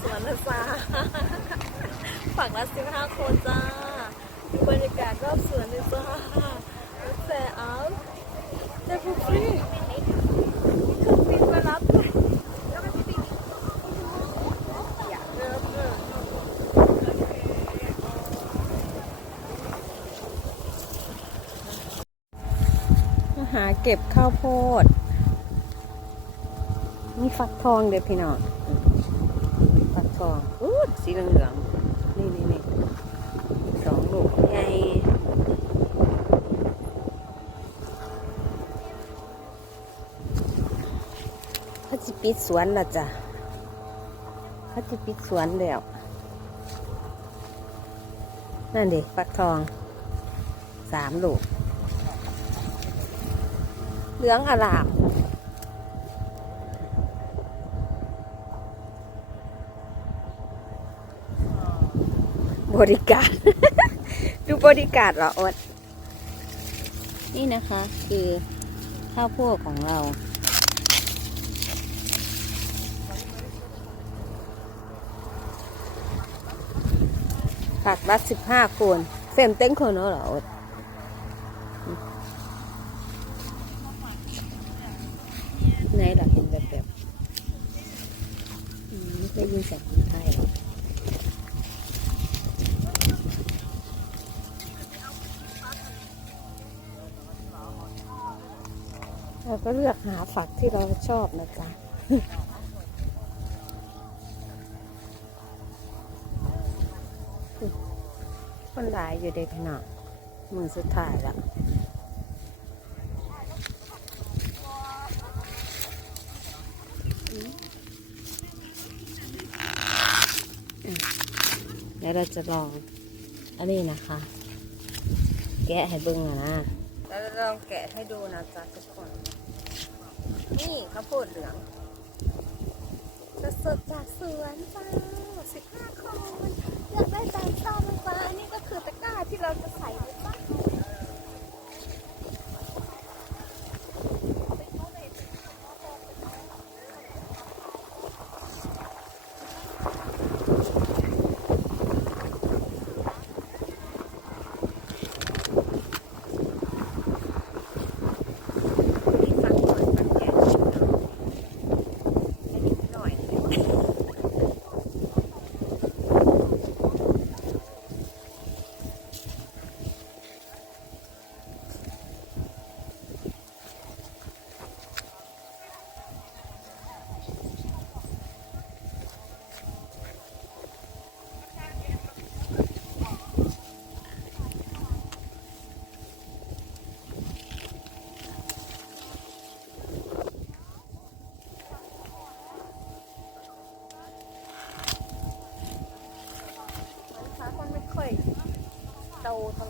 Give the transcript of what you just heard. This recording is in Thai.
สวนะจ้าฝั่งละสิบห้าคจ้าดูบรรยากาศรอบสวนเลยจ้าแต่เอาได้ฟรีเครื่องบินมารับด้วยอยากเริ่มเลยหาเก็บข้าวโพด มีฟักทองเด็ดพี่น้อง กทองอู้สีเหลืองๆนี่นี่นี่อีกสองลูกใหญ่เขาจะปิดสวนและจ้ะเขาจะปิดสวนแล้ว นั่นดิฟักทองสามลูก เหลืองอลาม บริการ ดูบริการเหรออด นี่นะคะคือข้าวโพดของเราผักละสิบห้าคนเฟรมเต้งคนเหรออดไหนล่ะเห็นแบบแบบไม่เคยยินเสียงคนไทยหรอ เราก็เลือกหาฝักที่เราชอบนะจ๊ะคนหลายอยู่เด็กหน่อยมือสุดท้ายแล้วเดี๋ยวเราจะลอง อันนี้นะคะ แกะให้เบิ้งอะนะ แล้วเราลองแกะให้ดูนะจ๊ะทุกคน นี่ข้าวโพดเหลืองสดๆจากสวนจ้าคนอยากได้ตามชอบเลยจ้านี่ก็คือตะกร้าที่เราจะใส่เลยจ้านี่ฟังก่อนฟังแกะให้นิดหน่อย มันค้ามันไม่ค่อย โตเท่